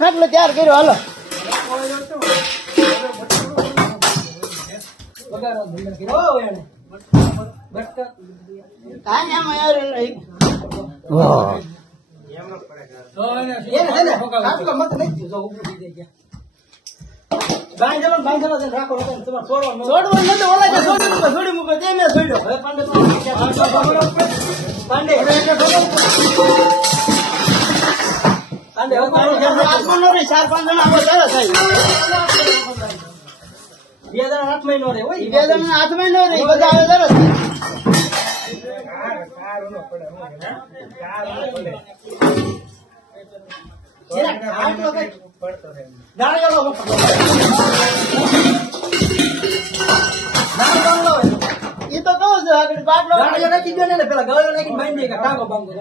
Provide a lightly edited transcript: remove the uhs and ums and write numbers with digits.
ખાટલો તૈયાર કર્યો હાલો કાંઈ આમાં યાર નહીં છોડી મૂકો તે મેં છોડ્યો પાંડે ચાર પાંચ જણા આપણે થાય 2 જણા 8 મહિનો રે 2 જણા 8 મહિનો રે બધા આવે સરસ એ તો કહું છું આગળ બાટલો નાખી દો ને પેલા ગળો નાખીને બાંધી દે ટાંગો બાંધો